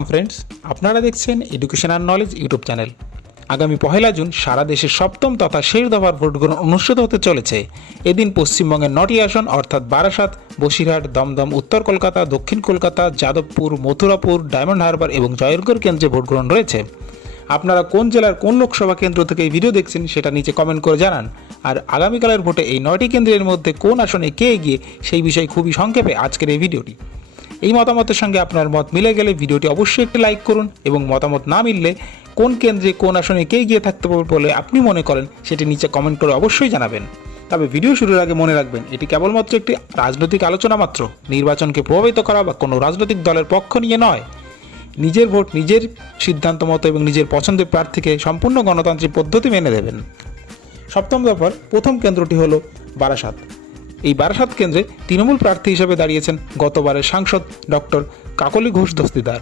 Friends আপনারা দেখছেন education and knowledge YouTube channel আগামী পহেলা জুন সারা দেশে সপ্তম তথা শেষ দফার ভোট গ্রহণ অনুষ্ঠিত হতে চলেছে। এদিন পশ্চিমবঙ্গের নটি আসন, অর্থাৎ বারাসাত, বসিরহাট, দমদম, উত্তর কলকাতা, দক্ষিণ কলকাতা, যাদবপুর, মথুরাপুর, ডায়মন্ড হারবার এবং জয়নগর কেন্দ্রে ভোট গ্রহণ রয়েছে। আপনারা কোন জেলার কোন লোকসভা কেন্দ্র থেকে এই ভিডিও দেখছেন সেটা নিচে কমেন্ট করে জানান। আর আগামীকালের ভোটে এই নয়টি কেন্দ্রের মধ্যে কোন আসনে কে এগিয়ে সেই বিষয়ে খুবই সংক্ষেপে আজকের এই ভিডিওটি। এই মতামতের সঙ্গে আপনার মত মিলে গেলে ভিডিওটি অবশ্যই একটি লাইক করুন এবং মতামত না মিললে কোন কেন্দ্রে কোন আসনে কে গিয়ে থাকতে পারবে বলে আপনি মনে করেন সেটি নিচে কমেন্ট করে অবশ্যই জানাবেন। তবে ভিডিও শুরুর আগে মনে রাখবেন, এটি কেবলমাত্র একটি রাজনৈতিক আলোচনা মাত্র। নির্বাচনকে প্রভাবিত করা বা কোনো রাজনৈতিক দলের পক্ষ নিয়ে নয়। নিজের ভোট, নিজের সিদ্ধান্ত মতো এবং নিজের পছন্দের প্রার্থীকে সম্পূর্ণ গণতান্ত্রিক পদ্ধতি মেনে দেবেন সপ্তম দফার প্রথম কেন্দ্রটি হলো বারাসাত। এই বারাসাত কেন্দ্রে তৃণমূল প্রার্থী হিসেবে দাঁড়িয়েছেন গতবারের সাংসদ ডক্টর কাকলি ঘোষ দস্তিদার।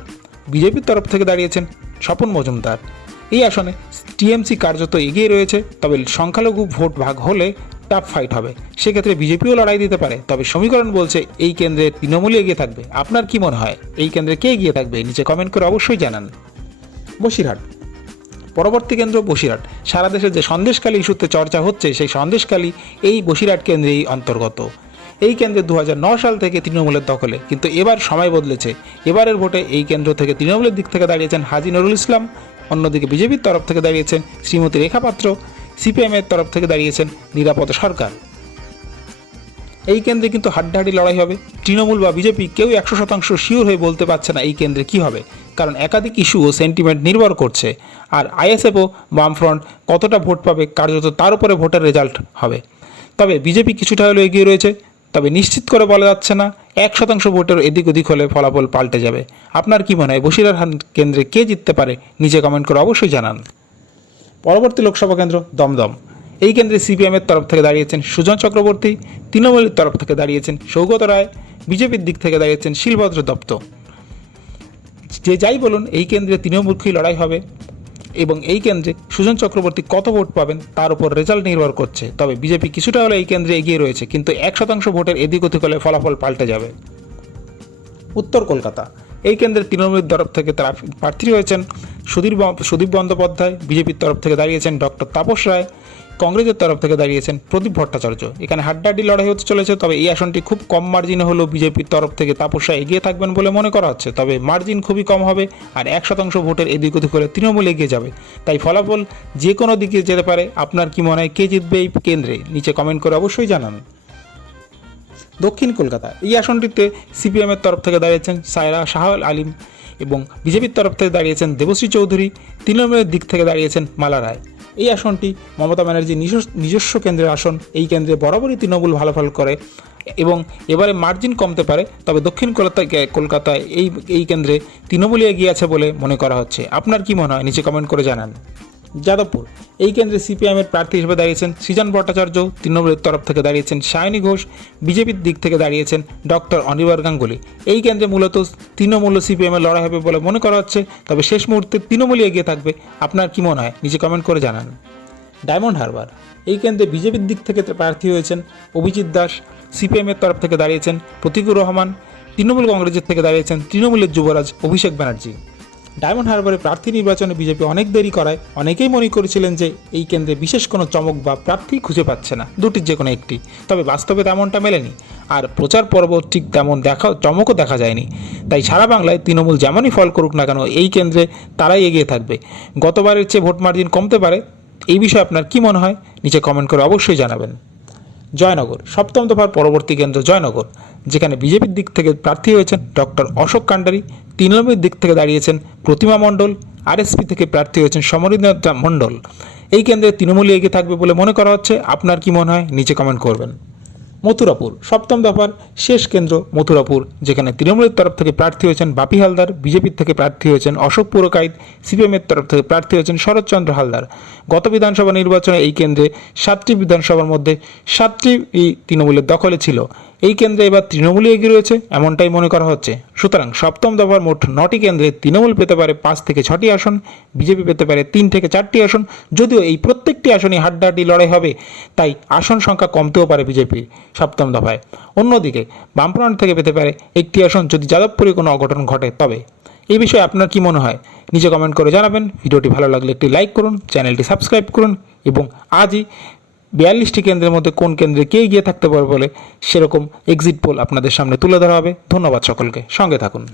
বিজেপির তরফ থেকে দাঁড়িয়েছেন স্বপন মজুমদার। এই আসনে টিএমসি কার্যত এগিয়ে রয়েছে, তবে সংখ্যালঘু ভোট ভাগ হলে টাফ ফাইট হবে। সেক্ষেত্রে বিজেপিও লড়াই দিতে পারে, তবে সমীকরণ বলছে এই কেন্দ্রে তৃণমূলই এগিয়ে থাকবে। আপনার কি মনে হয়? এই কেন্দ্রে কে এগিয়ে থাকবে? নিচে কমেন্ট করে অবশ্যই জানান। বসিরহাট। পরবর্তী কেন্দ্র বসিরহাট সারা দেশে যে সন্দেশকালী ইস্যুতে চর্চা হচ্ছে, সেই সন্দেশকালী এই বসিরহাট কেন্দ্রেই অন্তর্গত। এই কেন্দ্রে দু সাল থেকে তৃণমূলের দখলে। কিন্তু এবার সময় বদলেছে। এবারের ভোটে এই কেন্দ্র থেকে তৃণমূলের দিক থেকে দাঁড়িয়েছেন হাজি নুরুল ইসলাম। অন্যদিকে বিজেপির তরফ থেকে দাঁড়িয়েছেন শ্রীমতী রেখা পাত্র। সিপিএমের তরফ থেকে দাঁড়িয়েছেন নিরাপদ সরকার। এই কেন্দ্রে কিন্তু হাড্ডাহাড্ডি লড়াই হবে। তৃণমূল বা বিজেপি কেউ একশো শতাংশ শিওর হয়ে বলতে পারছে না এই কেন্দ্রে কী হবে। কারণ একাধিক ইস্যু ও সেন্টিমেন্ট নির্ভর করছে। আর আইএসএফও বামফ্রন্ট কতটা ভোট পাবে কার্যত তার উপরে ভোটের রেজাল্ট হবে। তবে বিজেপি কিছুটা হলেও এগিয়ে রয়েছে, তবে নিশ্চিত করে বলা যাচ্ছে না, এক শতাংশ ভোটের এদিক ওদিক হলে ফলাফল পাল্টে যাবে। আপনার কি মনে হয় বসিরার কেন্দ্রে কে জিততে পারে, নিজে কমেন্ট করে অবশ্যই জানান। পরবর্তী লোকসভা কেন্দ্র দমদম। এই কেন্দ্রে সিপিএমের তরফ থেকে দাঁড়িয়েছেন সুজন চক্রবর্তী, তৃণমূলের তরফ থেকে দাঁড়িয়েছেন সৌগত রায়, বিজেপির দিক থেকে দাঁড়িয়েছেন শিলভদ্র দত্ত। যে যাই বলুন এই কেন্দ্রে তৃণমূলমুখী লড়াই হবে এবং এই কেন্দ্রে সুজন চক্রবর্তী কত ভোট পাবেন তার উপর রেজাল্ট নির্ভর করছে। তবে বিজেপি কিছুটা হলে এই কেন্দ্রে এগিয়ে রয়েছে কিন্তু এক শতাংশ ভোটের এদিক ওদিক হলে ফলাফল পাল্টে যাবে। উত্তর কলকাতা। এই কেন্দ্রে তৃণমূলের তরফ থেকে তারা প্রার্থী হয়েছেন ব- সুদীপ বন্দ্যোপাধ্যায় বিজেপির তরফ থেকে দাঁড়িয়েছেন ডক্টর তাপস রায় কংগ্রেসের তরফ থেকে দাঁড়িয়েছেন প্রদীপ ভট্টাচার্য। এখানে হাড্ডাহাড্ডি লড়াই হতে চলেছে, তবে এই আসনটি খুব কম মার্জিনে হলেও বিজেপির তরফ থেকে তাপস এগিয়ে থাকবেন বলে মনে করা হচ্ছে। তবে মার্জিন খুবই কম হবে আর এক শতাংশ ভোটের এদিক ওদিক হলে তৃণমূল এগিয়ে যাবে। তাই ফলাফল যে কোনো দিকে যেতে পারে। আপনার কি মনে হয় কে জিতবে এই কেন্দ্রে? নিচে কমেন্ট করে অবশ্যই জানান। দক্ষিণ কলকাতা, এই আসনটিতে সিপিএমের তরফ থেকে দাঁড়িয়েছেন সায়রা শাহ আলিম এবং বিজেপির তরফ থেকে দাঁড়িয়েছেন দেবশ্রী চৌধুরী। তৃণমূলের দিক থেকে দাঁড়িয়েছেন মালা রায়। এই আসনটি মমতা ব্যানার্জির নিজস্ব কেন্দ্রের আসন। এই কেন্দ্রে বরাবরই তৃণমূল ভালো ফল করে এবং এবারে মার্জিন কমতে পারে, তবে দক্ষিণ কলকাতায় কলকাতায় এই এই কেন্দ্রে তৃণমূলই এগিয়ে আছে বলে মনে করা হচ্ছে। আপনার কি মনে হয়? নিচে কমেন্ট করে জানান। যাদবপুর। এই কেন্দ্রে সিপিএমের প্রার্থী হিসেবে দাঁড়িয়েছেন সৃজন ভট্টাচার্য, তৃণমূলের তরফ থেকে দাঁড়িয়েছেন সায়নী ঘোষ, বিজেপির দিক থেকে দাঁড়িয়েছেন ডক্টর অনিবার গাঙ্গুলি। এই কেন্দ্রে মূলত তৃণমূল সিপিএমের লড়াই হবে বলে মনে করা হচ্ছে, তবে শেষ মুহূর্তে তৃণমূলই এগিয়ে থাকবে। আপনার কি মনে হয়? নিজে কমেন্ট করে জানান। ডায়মন্ড হারবার। এই কেন্দ্রে বিজেপির দিক থেকে প্রার্থী হয়েছেন অভিজিৎ দাস সিপিএমের তরফ থেকে দাঁড়িয়েছেন প্রতীকুর রহমান, তৃণমূল কংগ্রেসের থেকে দাঁড়িয়েছেন তৃণমূলের যুবরাজ অভিষেক ব্যানার্জি। ডায়মন্ড হারবারে প্রার্থী নির্বাচনে বিজেপি অনেক দেরি করায় অনেকেই মনে করেছিলেন যে এই কেন্দ্রে বিশেষ কোনো চমক বা প্রার্থী খুঁজে পাচ্ছে না দুটির যে কোনো একটি। তবে বাস্তবে তেমনটা মেলেনি। আর প্রচার পর্ব ঠিক তেমন দেখা, চমকও দেখা যায়নি। তাই সারা বাংলায় তৃণমূল যেমনই ফল করুক না কেন, এই কেন্দ্রে তারাই এগিয়ে থাকবে। গতবারের চেয়ে ভোট মার্জিন কমতে পারে, এই বিষয়ে আপনার কি মনে হয়? নিচে কমেন্ট করে অবশ্যই জানাবেন। জয়নগর, সপ্তম দফার পরবর্তী কেন্দ্র জয়নগর। যেখানে বিজেপির দিক থেকে প্রার্থী হয়েছেন ডক্টর অশোক কান্ডারি, তৃণমূলের দিক থেকে দাঁড়িয়েছেন প্রতিমা মণ্ডল, আরএসপি থেকে প্রার্থী হয়েছেন সমরিন্দ্র মণ্ডল। এই কেন্দ্রে তৃণমূলে এগিয়ে থাকবে বলে মনে করা হচ্ছে। আপনার কি মনে হয়? নিচে কমেন্ট করবেন। মথুরাপুর, সপ্তম দফার শেষ কেন্দ্র মথুরাপুর, যেখানে তৃণমূলের তরফ থেকে প্রার্থী হয়েছেন বাপি হালদার, বিজেপির থেকে প্রার্থী হয়েছেন অশোক পুরকাইত, সিপিএমের তরফ থেকে প্রার্থী হয়েছেন শরৎচন্দ্র হালদার। গত বিধানসভা নির্বাচনে এই কেন্দ্রে সাতটি বিধানসভার মধ্যে সাতটি এই তৃণমূলের দখলে ছিল। এই কেন্দ্রে এবার তৃণমূলই এগিয়ে রয়েছে, এমনটাই মনে করা হচ্ছে। সুতরাং সপ্তম দফার মোট নটি কেন্দ্রে তৃণমূল পেতে পারে পাঁচ থেকে ছটি আসন, বিজেপি পেতে পারে তিন থেকে চারটি আসন, যদিও এই প্রত্যেকটি আসনই হাড্ডাহাড্ডি লড়াই হবে, তাই আসন সংখ্যা কমতেও পারে বিজেপির সপ্তম দফায়। অন্যদিকে বামফ্রন্ট থেকে পেতে পারে একটি আসন যদি যাদবপুরে কোনো অঘটন ঘটে, তবে এই বিষয়ে আপনার কি মনে হয়? নিজে কমেন্ট করে জানাবেন। ভিডিওটি ভালো লাগলে একটি লাইক করুন, চ্যানেলটি সাবস্ক্রাইব করুন, এবং আজই বিয়াল্লিশটি কেন্দ্রের মধ্যে কোন কেন্দ্রে কে এগিয়ে থাকতে পারে বলে সেরকম এক্সিট পোল আপনাদের সামনে তুলে ধরা হবে। ধন্যবাদ সকলকে। সঙ্গে থাকুন।